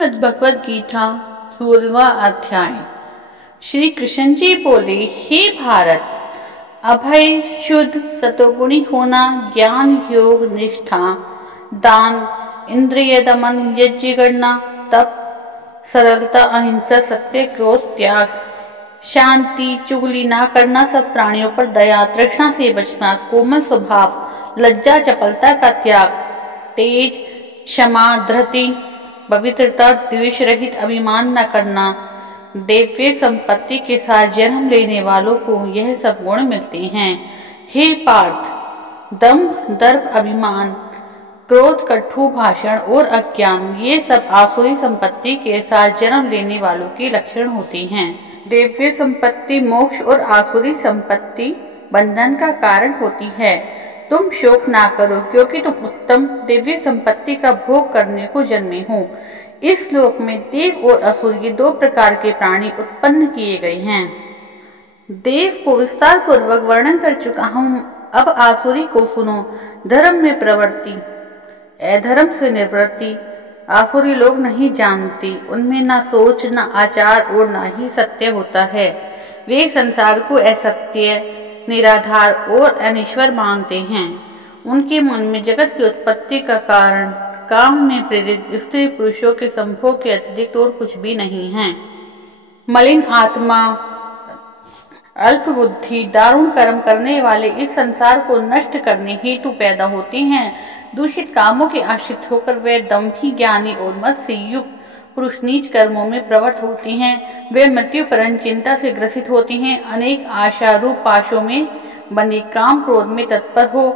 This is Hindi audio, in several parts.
भगवद गीता 16वां अध्याय। श्री कृष्ण जी बोले, हे भारत, अभय, शुद्ध, सतोगुणी होना, ज्ञान, योग, निष्ठा, दान, इंद्रिय दमन, यज्ञ करना, तप, सरलता, अहिंसा, सत्य, क्रोध, त्याग, शांति, चुगली ना करना, सब प्राणियों पर दया, तृष्णा से बचना, कोमल स्वभाव, लज्जा, चपलता का त्याग, तेज, क्षमा, धृति, पवित्रता, द्वेष रहित, अभिमान न करना, दैवीय संपत्ति के साथ जन्म लेने वालों को यह सब गुण मिलते हैं। हे पार्थ, दंभ, दर्प, अभिमान, क्रोध, कटु भाषण और अज्ञान, ये सब आसुरी संपत्ति के साथ जन्म लेने वालों के लक्षण होते हैं। दैवीय संपत्ति मोक्ष और आसुरी संपत्ति बंधन का कारण होती है। तुम शोक ना करो, क्योंकि तुम उत्तम दैवीय संपत्ति का भोग करने को जन्मे हो। इस लोक में देव और असुर ये दो प्रकार के प्राणी उत्पन्न किए गए हैं। देव को विस्तार पूर्वक वर्णन कर चुका हूँ, अब आसुरी को सुनो। धर्म में प्रवृत्ति, अधर्म से निवृत्ति आसुरी लोग नहीं जानते। उनमें ना सोच, ना आचार और ना ही सत्य होता है। वे संसार को असत्य, निराधार और अनिश्वर मानते हैं। उनके मन में जगत की उत्पत्ति का कारण काम में प्रेरित स्त्री पुरुषों के संभोग के अतिरिक्त और कुछ भी नहीं है। मलिन आत्मा, अल्प बुद्धि, दारुण कर्म करने वाले इस संसार को नष्ट करने हेतु पैदा होते हैं। दूषित कामों के आश्रित होकर वे दंभी, ज्ञानी और मत से युक्त पुरुष नीच कर्मों में प्रवृत्त होते हैं। वे मृत्यु परंत चिंता से ग्रसित होते हैं। अनेक आशा रूप पाशों में बंधे काम क्रोध में तत्पर हो,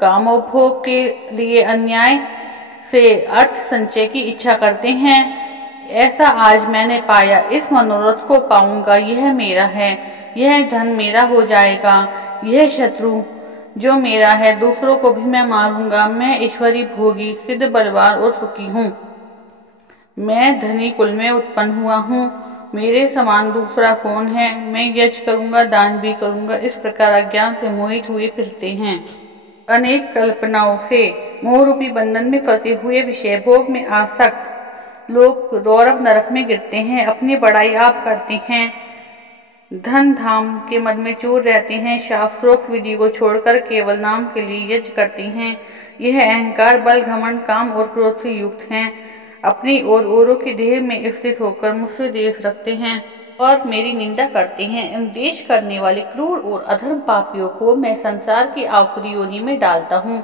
कामोपभोग के लिए अन्याय से अर्थ संचय की इच्छा करते हैं। ऐसा आज मैंने पाया, इस मनोरथ को पाऊंगा, यह मेरा है, यह धन मेरा हो जाएगा, यह शत्रु जो मेरा है, दूसरों को भी मैं मारूंगा। मैं ईश्वरी, भोगी, सिद्ध, बलवान और सुखी हूँ। मैं धनी कुल में उत्पन्न हुआ हूँ, मेरे समान दूसरा कौन है। मैं यज्ञ करूंगा, दान भी करूंगा। इस प्रकार अज्ञान से मोहित हुए फिरते हैं। अनेक कल्पनाओं से मोहरूपी बंधन में फंसे हुए विषय भोग में आसक्त लोग रौरव नरक में गिरते हैं। अपनी बड़ाई आप करते हैं, धन धाम के मद में चूर रहते हैं, शास्त्रोक्त विधि को छोड़कर केवल नाम के लिए यज्ञ करते हैं। यह अहंकार, बल, घमंड, काम और क्रोध से युक्त हैं। अपनी और औरों के देह में स्थित होकर मुझसे द्वेष रखते हैं और मेरी निंदा करते हैं। इन द्वेष करने वाले क्रूर और अधर्म पापियों को मैं संसार की आसुरी योनि में डालता हूँ।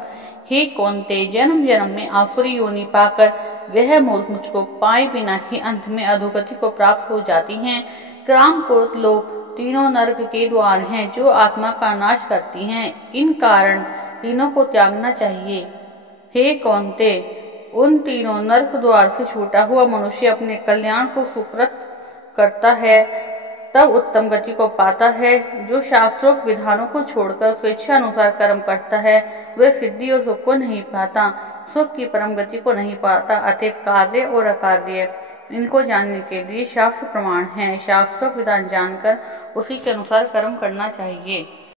हे कौन्तेय, जन्म जन्म में आसुरी योनि पाकर वह मूर्ख मुझको पाए बिना ही अंत में अधोगति को प्राप्त हो जाती हैं। काम, क्रोध, लोभ तीनों नरक के द्वार हैं, जो आत्मा का नाश करती हैं। इन कारण तीनों को त्यागना चाहिए। हे कौन्तेय, उन तीनों नरक द्वार से छूटा हुआ मनुष्य अपने कल्याण को सुकृत करता है, तब उत्तम गति को पाता है। जो शास्त्रोक्त विधानों को छोड़कर स्वेच्छा अनुसार कर्म करता है, वह सिद्धि और सुख को नहीं पाता, सुख की परम गति को नहीं पाता। अतः कार्य और अकार्य इनको जानने के लिए शास्त्र प्रमाण है। शास्त्रोक्त विधान जानकर उसी के अनुसार कर्म करना चाहिए।